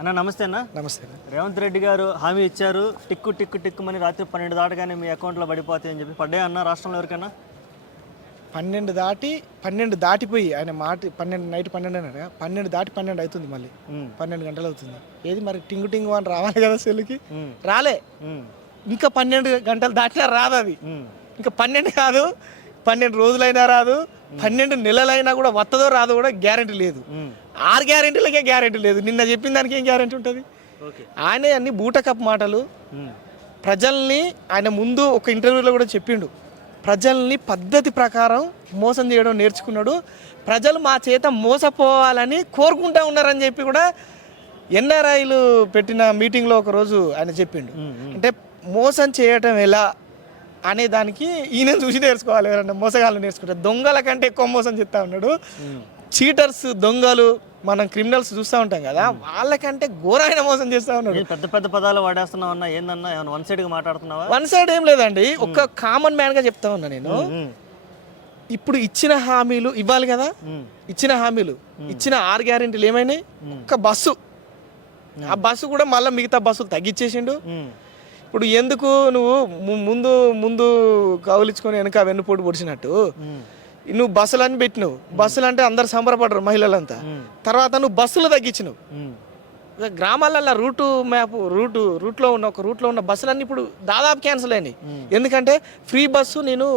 అన్న నమస్తే అన్న. నమస్తే. రేవంత్ రెడ్డి గారు హామీ ఇచ్చారు, టిక్కు టిక్కు టిక్కుమని రాత్రి 12 దాటగానే మీ అకౌంట్లో పడిపోతాయని చెప్పి పడ్డాయి అన్న రాష్ట్రంలో ఎవరికైనా? 12 దాటిపోయి ఆయన మాట 12 నైట్ 12 అన్నాడు. 12 దాటి 12 అవుతుంది, మళ్ళీ 12 గంటలు అవుతుంది. ఏది మరి టింగు టింగు అని రావాలి కదా సెల్లుకి, రాలే. ఇంకా 12 గంటలు దాటినా రాదు అది. ఇంకా 12 కాదు, 12 రోజులైనా రాదు, 12 నెలలైనా కూడా వస్తుందో రాదో కూడా గ్యారెంటీ లేదు. 6 గ్యారెంటీలకే గ్యారెంటీ లేదు. నిన్న చెప్పిన దానికి ఏం గ్యారెంటీ ఉంటుంది? ఆయనే అన్ని బూటకప్ మాటలు. ప్రజల్ని ఆయన ముందు ఒక ఇంటర్వ్యూలో కూడా చెప్పిండు, ప్రజల్ని పద్ధతి ప్రకారం మోసం చేయడం నేర్చుకున్నాడు. ప్రజలు మా చేత మోసపోవాలని కోరుకుంటా ఉన్నారని చెప్పి కూడా ఎన్ఆర్ఐలు పెట్టిన మీటింగ్లో ఒకరోజు ఆయన చెప్పిండు. అంటే మోసం చేయటం ఎలా అనే దానికి ఈయన చూసి నేర్చుకోవాలి. ఎవరన్నా మోసగాళ్ళు నేర్చుకుంటారు. దొంగల కంటే ఎక్కువ మోసం చేస్తూ ఉన్నాడు. చీటర్స్, దొంగలు, మనం క్రిమినల్స్ చూస్తూ ఉంటాం కదా, వాళ్ళకంటే ఘోరమైన మోసం చేస్తూ ఉన్నాడు. పెద్ద పెద్ద పదాలు వాడేస్తున్నావు అన్న, ఏందన్నా ఏమన్నా వన్ సైడ్గా మాట్లాడుతున్నావా? వన్ సైడ్ ఏం లేదండి, ఒక కామన్ మ్యాన్గా చెప్తా ఉన్నా నేను. ఇప్పుడు ఇచ్చిన హామీలు ఇవ్వాలి కదా, ఇచ్చిన హామీలు, ఇచ్చిన 6 గ్యారెంటీలు ఏమైనాయి? ఒక బస్సు, ఆ బస్సు కూడా మళ్ళీ మిగతా బస్సులు తగ్గించేసిండు. ఇప్పుడు ఎందుకు నువ్వు ముందు ముందు కౌలించుకొని వెనక వెన్నుపోటు పొడిచినట్టు నువ్వు బస్సులన్నీ పెట్టినావు. బస్సులు అంటే అందరు సంబరపడరు మహిళలంతా. తర్వాత నువ్వు బస్సులు తగ్గించినావు. గ్రామాలలో రూట్లో ఉన్న బస్సులన్నీ ఇప్పుడు దాదాపు క్యాన్సిల్ అయినాయి. ఎందుకంటే ఫ్రీ బస్సు నేను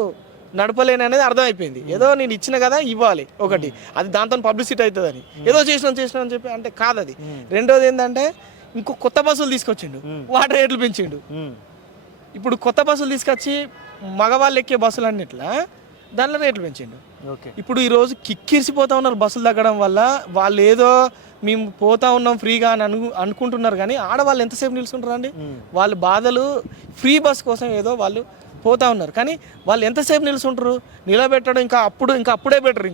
నడపలేను అనేది అర్థమైపోయింది. ఏదో నేను ఇచ్చిన కదా ఇవ్వాలి ఒకటి, అది దాంతో పబ్లిసిటీ అవుతుందని ఏదో చేసినా అని చెప్పి అంటే కాదు అది. రెండోది ఏంటంటే ఇంకో కొత్త బస్సులు తీసుకొచ్చిండు, వాటి రేట్లు పెంచిండు. ఇప్పుడు కొత్త బస్సులు తీసుకొచ్చి మగవాళ్ళు ఎక్కే బస్సులు అన్నిట్లా దానిలో రేట్లు పెంచిండు. ఇప్పుడు ఈరోజు కిక్కిరిసిపోతా ఉన్నారు బస్సులు తగ్గడం వల్ల. వాళ్ళు ఏదో మేము పోతా ఉన్నాం ఫ్రీగా అని అనుకుంటున్నారు, కానీ ఆడవాళ్ళు ఎంతసేపు నిలుచుంటారు అండి? వాళ్ళ బాధలు ఫ్రీ బస్ కోసం ఏదో వాళ్ళు పోతా ఉన్నారు, కానీ వాళ్ళు ఎంతసేపు నిలుచుంటారు? నిలబెట్టడం ఇంకా అప్పుడే బెటర్.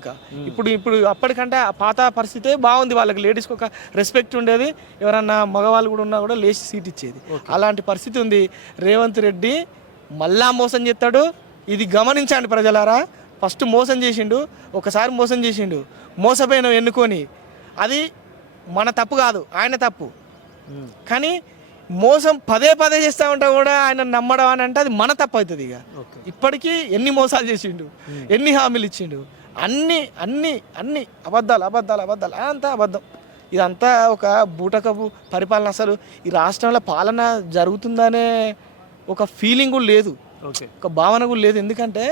ఇప్పుడు అప్పటికంటే పాత పరిస్థితే బాగుంది. వాళ్ళకి లేడీస్కి ఒక రెస్పెక్ట్ ఉండేది, ఎవరన్నా మగవాళ్ళు కూడా ఉన్నా కూడా లేచి సీట్ ఇచ్చేది. అలాంటి పరిస్థితి ఉంది. రేవంత్ రెడ్డి మళ్ళా మోసం చేస్తాడు. ఇది గమనించండి ప్రజలారా. ఫస్ట్ మోసం చేసిండు, ఒకసారి మోసం చేసిండు, మోసపోయిన ఎన్నుకొని. అది మన తప్పు కాదు, ఆయన తప్పు. కానీ మోసం పదే చేస్తూ ఉంటా కూడా ఆయన నమ్మడం అని అంటే అది మన తప్పు అవుతుంది. ఇక ఇప్పటికీ ఎన్ని మోసాలు చేసిండు, ఎన్ని హామీలు ఇచ్చిండు, అన్ని అబద్ధాలు అంతా అబద్ధం. ఇదంతా ఒక బూటకపు పరిపాలన. అసలు ఈ రాష్ట్రంలో పాలన జరుగుతుందనే ఒక ఫీలింగ్ కూడా లేదు, ఒక భావన కూడా లేదు. ఎందుకంటే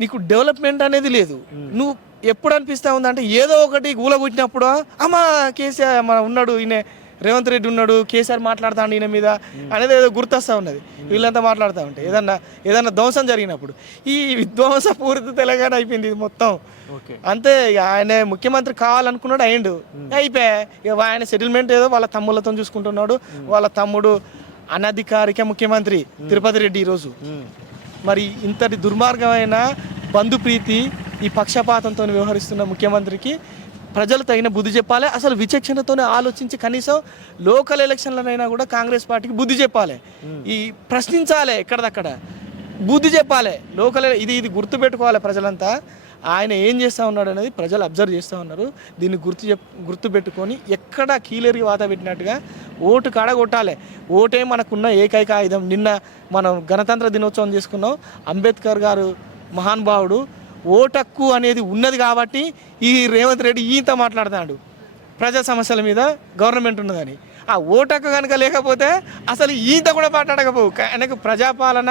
నీకు డెవలప్మెంట్ అనేది లేదు. నువ్వు ఎప్పుడు అనిపిస్తూ ఉందంటే ఏదో ఒకటి గూలగుట్టినప్పుడు అమ్మా కేసీఆర్ మన ఉన్నాడు, ఈయన రేవంత్ రెడ్డి ఉన్నాడు, కేసీఆర్ మాట్లాడుతాడు ఈయన మీద అనేది ఏదో గుర్తొస్తూ ఉన్నది. వీళ్ళంతా మాట్లాడుతూ ఉంటే ఏదన్నా ధ్వంసం జరిగినప్పుడు ఈ విధ్వంస పూరిత తెలంగాణ అయిపోయింది ఇది మొత్తం. అంతే. ఆయన ముఖ్యమంత్రి కావాలనుకున్నాడు, అయిండు, అయిపోయా. ఇక ఆయన సెటిల్మెంట్ ఏదో వాళ్ళ తమ్ముళ్ళతో చూసుకుంటున్నాడు. వాళ్ళ తమ్ముడు అనధికారిక ముఖ్యమంత్రి తిరుపతి రెడ్డి ఈరోజు. మరి ఇంతటి దుర్మార్గమైన బంధుప్రీతి, ఈ పక్షపాతంతో వ్యవహరిస్తున్న ముఖ్యమంత్రికి ప్రజలు తగిన బుద్ధి చెప్పాలి. అసలు విచక్షణతోనే ఆలోచించి కనీసం లోకల్ ఎలక్షన్లనైనా కూడా కాంగ్రెస్ పార్టీకి బుద్ధి చెప్పాలి. ఈ ప్రశ్నించాలి, ఎక్కడదక్కడ బుద్ధి చెప్పాలి. లోకల్ ఇది గుర్తుపెట్టుకోవాలి ప్రజలంతా. ఆయన ఏం చేస్తూ ఉన్నాడు అనేది ప్రజలు అబ్జర్వ్ చేస్తూ ఉన్నారు. దీన్ని గుర్తుపెట్టుకొని ఎక్కడ కీలరి వాత పెట్టినట్టుగా ఓటు కాడ కొట్టాలి. ఓటే మనకున్న ఏకైక ఆయుధం. నిన్న మనం గణతంత్ర దినోత్సవం చేసుకున్నాం. అంబేద్కర్ గారు మహానుభావుడు. ఓటక్కు అనేది ఉన్నది కాబట్టి ఈ రేవంత్ రెడ్డి ఈత మాట్లాడుతున్నాడు ప్రజా సమస్యల మీద, గవర్నమెంట్ ఉన్నదని. ఆ ఓటక్కు కనుక లేకపోతే అసలు ఈత కూడా మాట్లాడకపోవు. ఆయనకు ప్రజాపాలన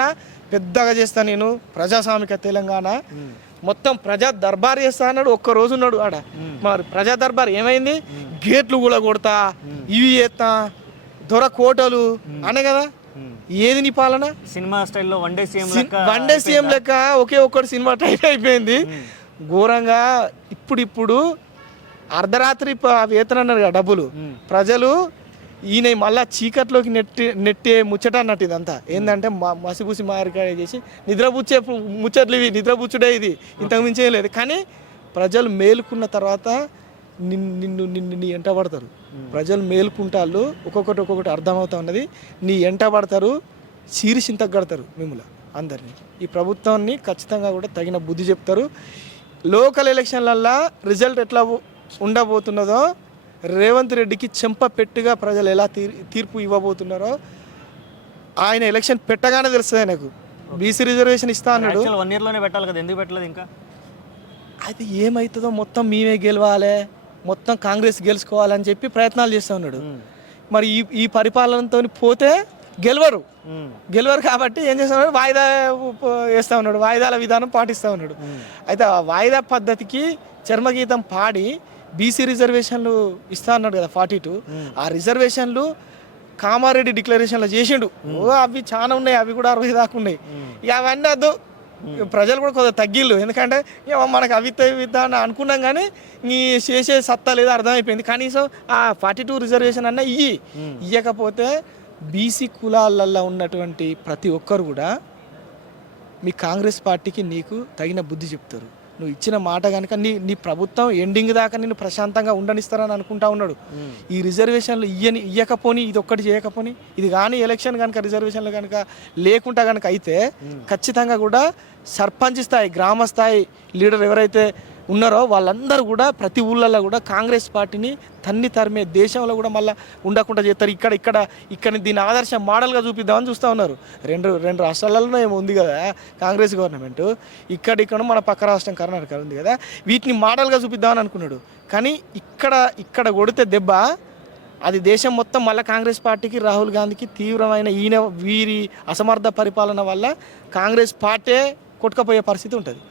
పెద్దగా చేస్తా నేను, ప్రజాస్వామిక తెలంగాణ మొత్తం ప్రజా దర్బార్ చేస్తా అన్నాడు. ఒక్కరోజు ఉన్నాడు ఆడ. మరి ప్రజా దర్బార్ ఏమైంది? గేట్లు కూడా కొడతా, ఇవి చేస్తా, దొర కోటలు అనే కదా. ఏది నీ పాలన? సినిమా స్టైల్లో వన్ డే సీఎం లెక్క ఒకే ఒక్కటి సినిమా టైప్ అయిపోయింది ఘోరంగా. ఇప్పుడు అర్ధరాత్రి వేతన అన్నారు కదా డబ్బులు, ప్రజలు ఈయన మళ్ళా చీకట్లోకి నెట్టే ముచ్చట అన్నట్టు. ఇదంతా ఏంటంటే మసిపూసి మారికాయ చేసి నిద్రపుచ్చే ముచ్చట్లు ఇవి, నిద్రపుచ్చుడే ఇది, ఇంతకు మించేం లేదు. కానీ ప్రజలు మేలుకున్న తర్వాత నీ ఎంట పడతారు. ప్రజలు మేలుకుంటాళ్ళు, ఒక్కొక్కటి అర్థమవుతా ఉన్నది. నీ ఎంట పడతారు, చీరిసింతకు కడతారు మిమ్మల్ని అందరినీ. ఈ ప్రభుత్వాన్ని ఖచ్చితంగా కూడా తగిన బుద్ధి చెప్తారు. లోకల్ ఎలక్షన్లల్లో రిజల్ట్ ఎట్లా ఉండబోతున్నదో రేవంత్ రెడ్డికి చెంప పెట్టుగా ప్రజలు ఎలా తీర్పు ఇవ్వబోతున్నారో ఆయన ఎలక్షన్ పెట్టగానే తెలుస్తుంది ఆయనకు. బీసీ రిజర్వేషన్ ఇస్తా అన్నాడు, 1 ఇయర్లోనే పెట్టాలి కదా, ఎందుకు పెట్టలేదు ఇంకా? అది ఏమవుతుందో మొత్తం మేమే గెలవాలి, మొత్తం కాంగ్రెస్ గెలుచుకోవాలని చెప్పి ప్రయత్నాలు చేస్తూ ఉన్నాడు. మరి ఈ పరిపాలనతో పోతే గెలవరు కాబట్టి ఏం చేస్తా ఉన్నాడు, వాయిదా వేస్తూ ఉన్నాడు, వాయిదాల విధానం పాటిస్తూ ఉన్నాడు. అయితే ఆ వాయిదా పద్ధతికి చర్మగీతం పాడి బీసీ రిజర్వేషన్లు ఇస్తా అన్నాడు కదా 42, ఆ రిజర్వేషన్లు కామారెడ్డి డిక్లరేషన్లో చేసిండు. అవి చాలా ఉన్నాయి, అవి కూడా 60 దాకా ఉన్నాయి. ఇక అవన్నీ వద్దు, ప్రజలు కూడా కొద్దిగా తగ్గిళ్ళు. ఎందుకంటే మనకు అవిద్ద అని అనుకున్నాం, కానీ ఈ చేసే సత్తా లేదా అర్థమైపోయింది. కనీసం ఆ 42 రిజర్వేషన్ అన్న ఇయ్యకపోతే బీసీ కులాలల్లో ఉన్నటువంటి ప్రతి ఒక్కరు కూడా మీ కాంగ్రెస్ పార్టీకి నీకు తగిన బుద్ధి చెప్తారు. నువ్వు ఇచ్చిన మాట కనుక నీ ప్రభుత్వం ఎండింగ్ దాకా నిన్ను ప్రశాంతంగా ఉండనిస్తారని అనుకుంటా ఉన్నాడు. ఈ రిజర్వేషన్లు ఇయ్యకపోని, ఇది ఒక్కటి చేయకపోని, ఇది కానీ ఎలక్షన్ కనుక రిజర్వేషన్లు కనుక లేకుండా కనుక అయితే ఖచ్చితంగా కూడా సర్పంచ్ స్థాయి, గ్రామ స్థాయి లీడర్ ఎవరైతే ఉన్నారో వాళ్ళందరూ కూడా ప్రతి ఊళ్ళల్లో కూడా కాంగ్రెస్ పార్టీని తరిమే దేశంలో కూడా మళ్ళీ ఉండకుండా చేస్తారు. ఇక్కడ దీన్ని ఆదర్శ మోడల్గా చూపిద్దామని చూస్తూ ఉన్నారు. రెండు రాష్ట్రాలలో ఏమో ఉంది కదా కాంగ్రెస్ గవర్నమెంట్, ఇక్కడ మన పక్క రాష్ట్రం కర్ణాటక ఉంది కదా, వీటిని మోడల్గా చూపిద్దామని అనుకున్నాడు. కానీ ఇక్కడ కొడితే దెబ్బ అది దేశం మొత్తం మళ్ళీ కాంగ్రెస్ పార్టీకి, రాహుల్ గాంధీకి తీవ్రమైన వీరి అసమర్థ పరిపాలన వల్ల కాంగ్రెస్ పార్టీ కొట్టుకపోయే పరిస్థితి ఉంటుంది.